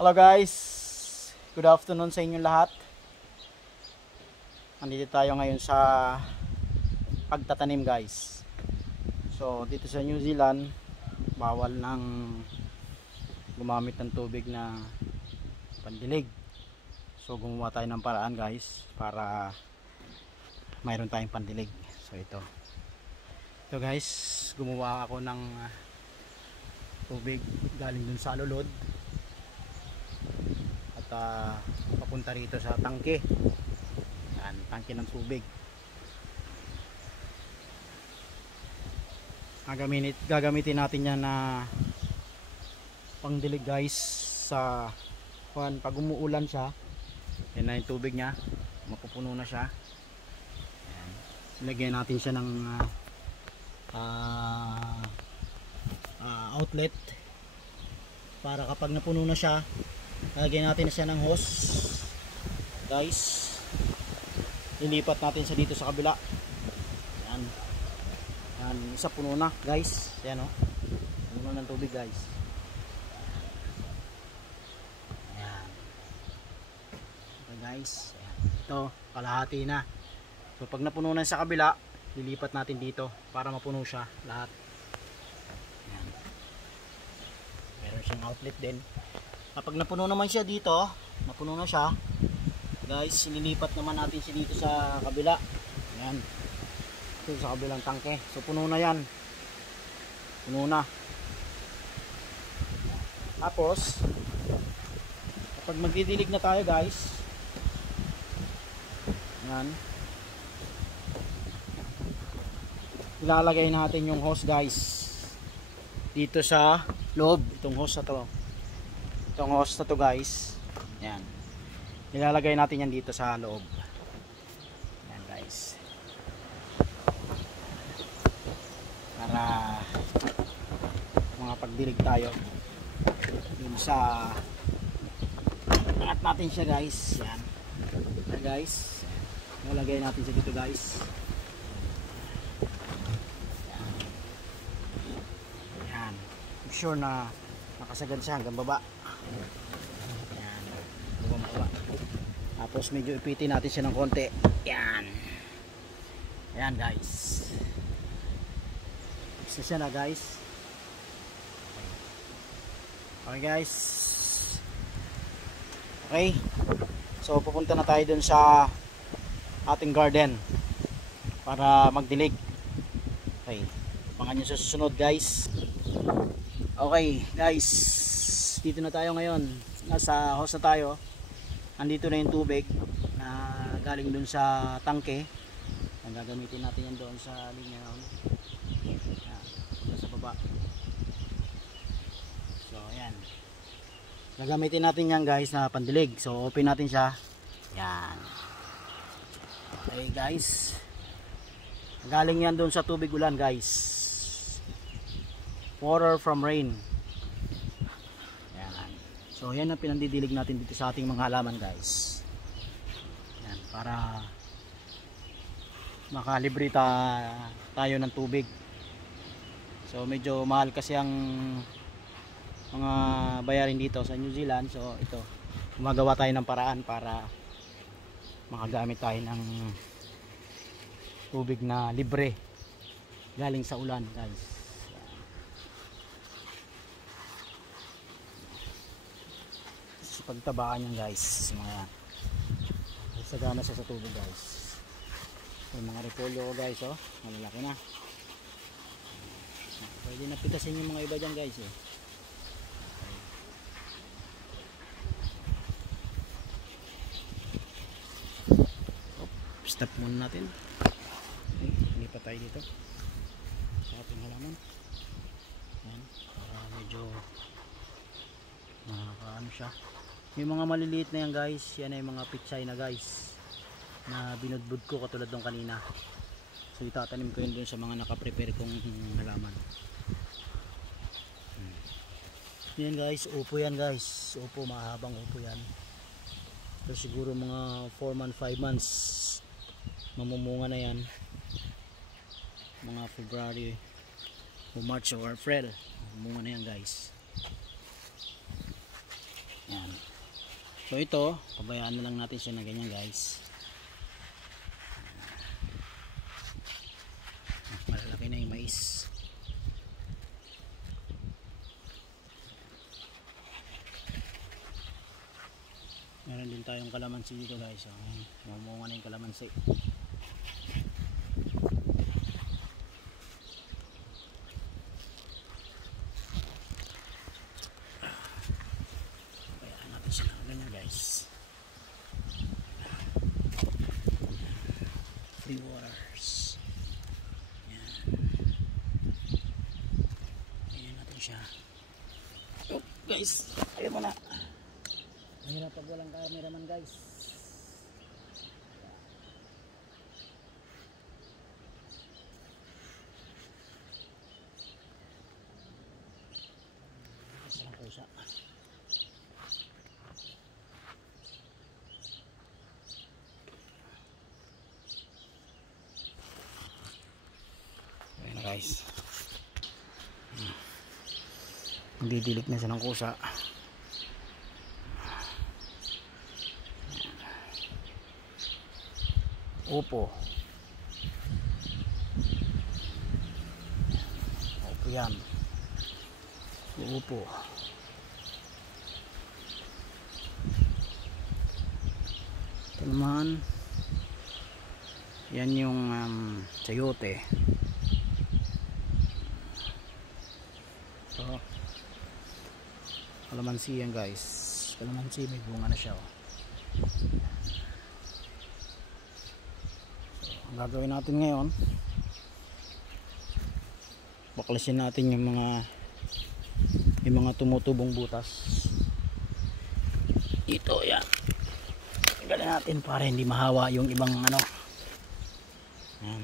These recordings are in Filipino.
Hello guys, good afternoon sa inyong lahat. Nandito tayo ngayon sa pagtatanim guys. So dito sa New Zealand, bawal nang gumamit ng tubig na pandilig. So gumawa tayo ng paraan guys para mayroon tayong pandilig. So ito guys, gumawa ako ng tubig galing dun sa alulod at papunta rito sa tangke. Yan, tangke ng tubig. Gagamitin natin yan na pangdilig guys sa pag umuulan siya. Yan na yung tubig nya, mapupuno na siya. Yan. Ilagyan natin siya ng outlet para kapag napuno na siya, lagyan natin siya ng hose guys. Lilipat natin siya dito sa kabila. Yan. Yan, isa puno na guys. Yan o, puno ng tubig guys. Yan. Okay guys, yan. Ito kalahati na. So pag napuno na sa kabila, lilipat natin dito para mapuno siya lahat. Yan. Meron siyang outlet din. Kapag napuno naman siya dito, napuno na siya guys, ililipat naman natin siya dito sa kabila. Yan, ito sa kabilang tangke. So puno na yan, puno na. Tapos kapag magdidilig na tayo guys, yan, ilalagay natin yung hose guys dito sa loob. Itong hose na to, itong hose na to guys, yan, ilalagay natin yan dito sa loob. Yan guys, para mga pagdilig tayo yun sa angat natin siya guys. Yan, yan guys, ilalagay natin siya dito guys. Yan, make sure na nakasagad siya hanggang baba. Yan, baba. Tapos medyo ipitin natin siya ng konti. Yan. Yan guys. Isa siya na guys. Okay guys. Okay. So pupunta na tayo dun sa ating garden para magdilig. Okay. Abangan nyo sa susunod guys. Okay guys. Dito na tayo ngayon. Nasa house na tayo. Andito na yung tubig na galing dun sa tangke. Ang gagamitin natin yan doon sa linya. Yan, sa baba. So ayan, gagamitin natin yan guys na pandilig. So open natin siya. Yan. Okay guys, galing yan doon sa tubig ulan guys. Water from rain. So yan ang pinandidilig natin dito sa ating mga halaman guys. Yan, para makalibre tayo ng tubig. So medyo mahal kasi ang mga bayarin dito sa New Zealand. So ito, gumagawa tayo ng paraan para makagamit tayo ng tubig na libre galing sa ulan guys. Pagtabaan yan guys, mga yan, sagana siya sa tubig guys. Yung mga repolyo ko guys, oh, malalaki na. Pwede na pitasin yung mga iba dyan guys eh. Stop muna natin. Okay, lipat tayo dito sa ating halaman. Yan, para medyo nakakaano siya. Yung mga maliliit na yan guys, yan ay mga pichay na guys na binudbud ko katulad ng kanina. So itatanim ko yun dun sa mga nakaprepare kong halaman. Yan guys, upo yan guys. Upo, mahabang upo yan. So siguro mga 4 months, 5 months mamumunga na yan. Mga February o March or April, mamumunga na yan guys. Yan. So ito, pabayaan na lang natin siya na ganyan guys. Malalaki na yung mais. Meron din tayong kalamansi dito guys. So, mamunga na yung kalamansi. Pabayaan natin siya na ganyan guys. Free waters. Yan. Ayan natin siya. Oh, guys, ayun mo na. Mahirap pag walang cameraman guys. Isang pusa. Ayan na guys. Didilig na siya ng kusa. Opo. Opo yan. Opo. Ito naman. Yan yung sayote. So, kalamansi yan guys. Kalamansi may bunga na siya oh. Ang gagawin natin ngayon, baklasin natin yung mga tumutubong butas dito. Yan, tanggalin natin para hindi mahawa yung ibang ano. Yan.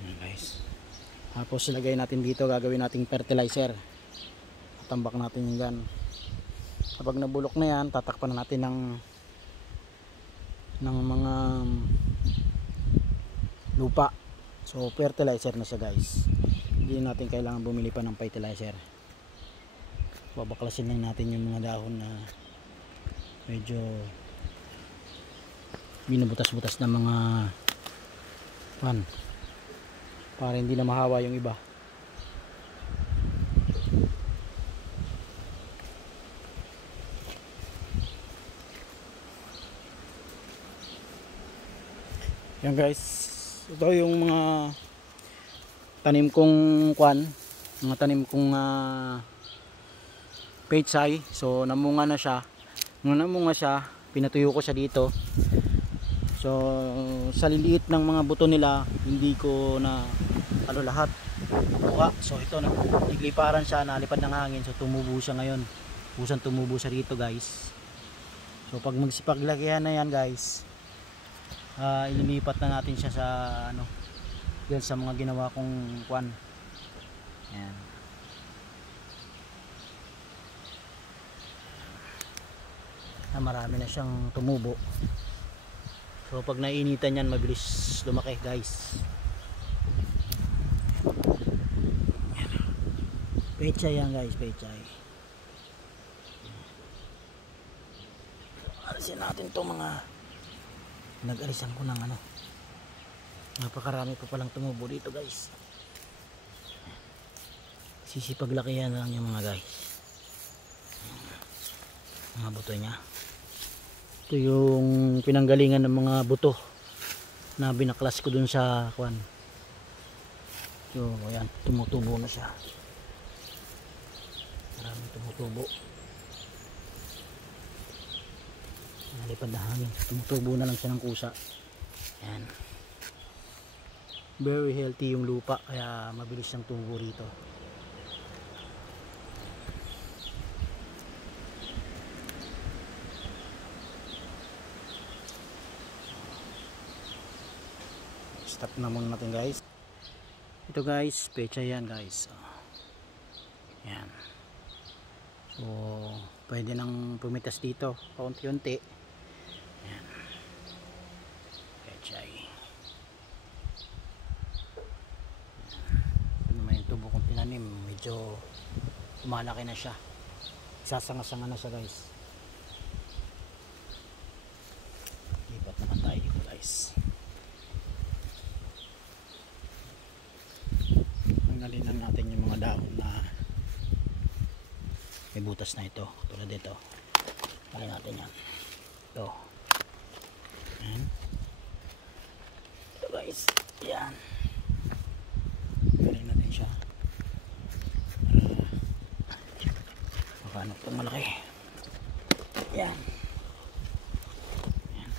Yan guys, tapos ilagay natin dito, gagawin nating fertilizer. Tambak natin yung gan. Kapag nabulok na yan, tatakpan na natin ng mga lupa. So fertilizer na siya guys. Hindi natin kailangan bumili pa ng fertilizer. Babaklasin lang natin yung mga dahon na medyo binubutas-butas na mga pan, para hindi na mahawa yung iba. Yan guys, ito yung mga tanim kong mga tanim kong pechay. So namunga na siya. Nung namunga siya, pinatuyo ko siya dito. So sa liliit ng mga buto nila, hindi ko na lahat nakuha. So ito, nagliparan siya, nalipad ng hangin. So tumubo siya ngayon. Pusang tumubo siya dito guys. So pag magsipaglakihan na yan guys, ililipat na natin siya sa yan sa mga ginawa kong kwan. Ayan. Marami na siyang tumubo. So pag nainitan yan, mabilis lumaki guys. Ayan. Pechay yan guys, pechay. Alisin natin itong mga nag-alisan ko ng napakarami pa palang tumubo dito guys. Sisipaglakihan na lang yung mga guys, mga buto nya. Ito yung pinanggalingan ng mga buto na binaklas ko dun sa kwan. So ayan, tumutubo na siya. Maraming tumutubo. Nalipad na hangin, tumutubo na lang siya ng kusa. Ayan. Very healthy yung lupa, kaya mabilis siyang tumubo rito. Stop na muna natin guys. Ito guys, pecha yan guys. Ayan. So pwede nang pumitas dito paunti-unti. Ayan. Pechay. Ito naman yung tubo kong tinanim, medyo tumalaki na siya. Sasanga-sanga na siya guys. lipat naman tayo dito guys. Tanggalin lang natin yung mga dahon na may butas na ito, tulad dito. Tanggalin natin yan. Ito. Yan. Ito guys. Yan. Tanggalin natin siya. Para makano itong malaki. Yan. Yan.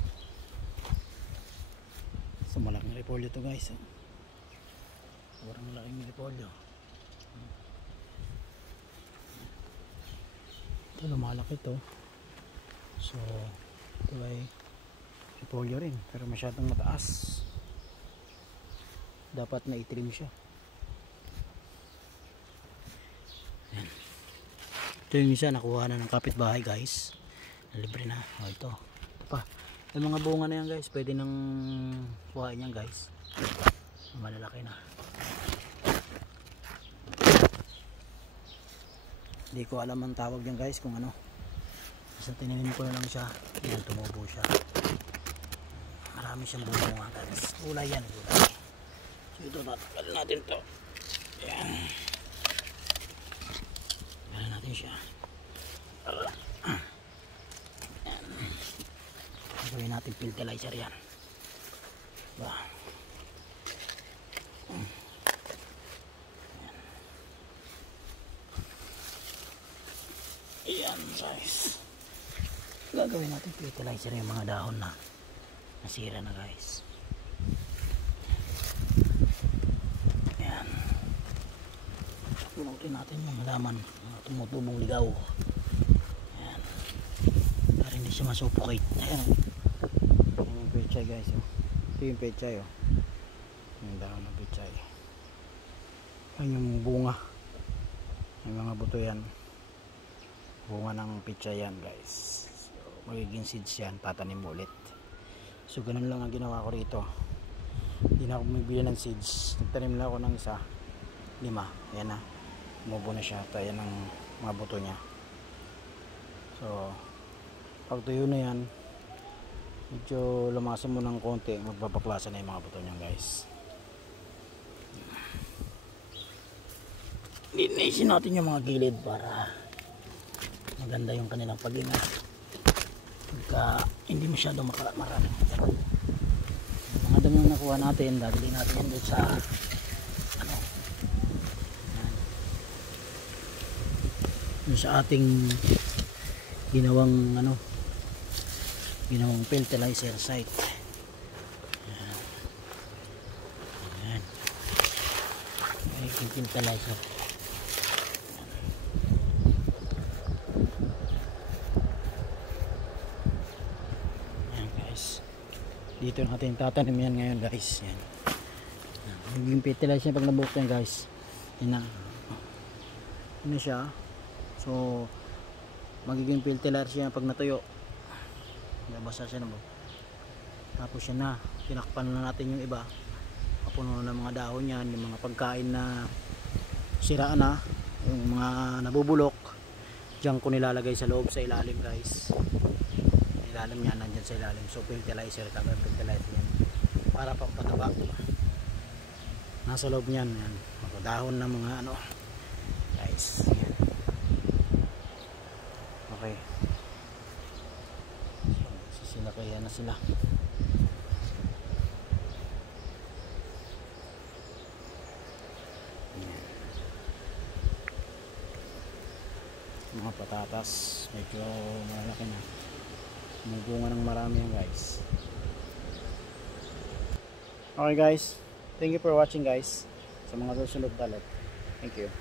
So malaking repolyo to guys. Sobrang malaking repolyo. Ito lumalaki to. So ito ay repolyo rin pero masyadong mataas. Dapat na i-trim siya. Yan. Ito yung isa nakuha na ng kapitbahay guys. Libre na. O ito. Ito pa. Yung mga bunga na yan guys. Pwede nang kuhain yan guys. Malalaki na. Hindi ko alam ang tawag yan guys kung ano. Basta tinanim ko na lang siya. Yan, tumubo siya. Marami siyang bunga guys. Gulay yan, gulay. So ito, tatanggalin natin to. Yan. Tanggalin natin siya. Yan. Gawin natin fertilizer yan. Diba? Ayan guys, gagawin natin fertilizer yung mga dahon na nasira na guys. Ayan, punutin natin yung halaman, mga tumutubong ligaw. Ayan, para hindi siya masuffocate. Ayan, yung pechay guys. Ito yung pechay yung dahon ng pechay. Ayan yung bunga, yung mga buto yan, bunga ng pitsa yan guys. So, magiging seeds yan, tatanim mo ulit. So ganun lang ang ginawa ko rito. Hindi na ako bumibili ng seeds. Nagtanim lang ako ng isa, 5. Ayan na, umubo na siya. Ito yan ang mga buto niya. So pag tuyo na yan, medyo lumasan mo ng konti, magbabaklasan na yung mga buto niya guys. Linisin natin yung mga gilid para maganda yung kanilang paglinga. Pagka hindi masyadong marami mga dami yung nakuha natin, dadali natin yun sa ano, yun sa ating ginawang fertilizer site. Ayan. Ayan. Fertilizer. Dito natin tatanim yan ngayon guys. Yan. Magiging fertilizer pag nabuhok yan guys. Yan na. Yan na siya. So magiging fertilizer yan pag natuyo. Nabasa siya na mo. Tapos yan na. Tinakpan na natin yung iba. Kapuno na mga dahon yan. Yung mga pagkain na sira na. Yung mga nabubulok. Diyan ko nilalagay sa loob sa ilalim guys. Ilalim niya nandyan sa ilalim. So fertilizer kami, fertilizer yan para pang pataba. Nasa loob niyan yan. Dahon ng mga ano guys. Yan. Okay. So sisilakayan na sila. Yan. Mga patatas medyo malaki na. May bunga ng marami yan guys. Okay guys, thank you for watching guys. Sa mga susunod ulit. Thank you.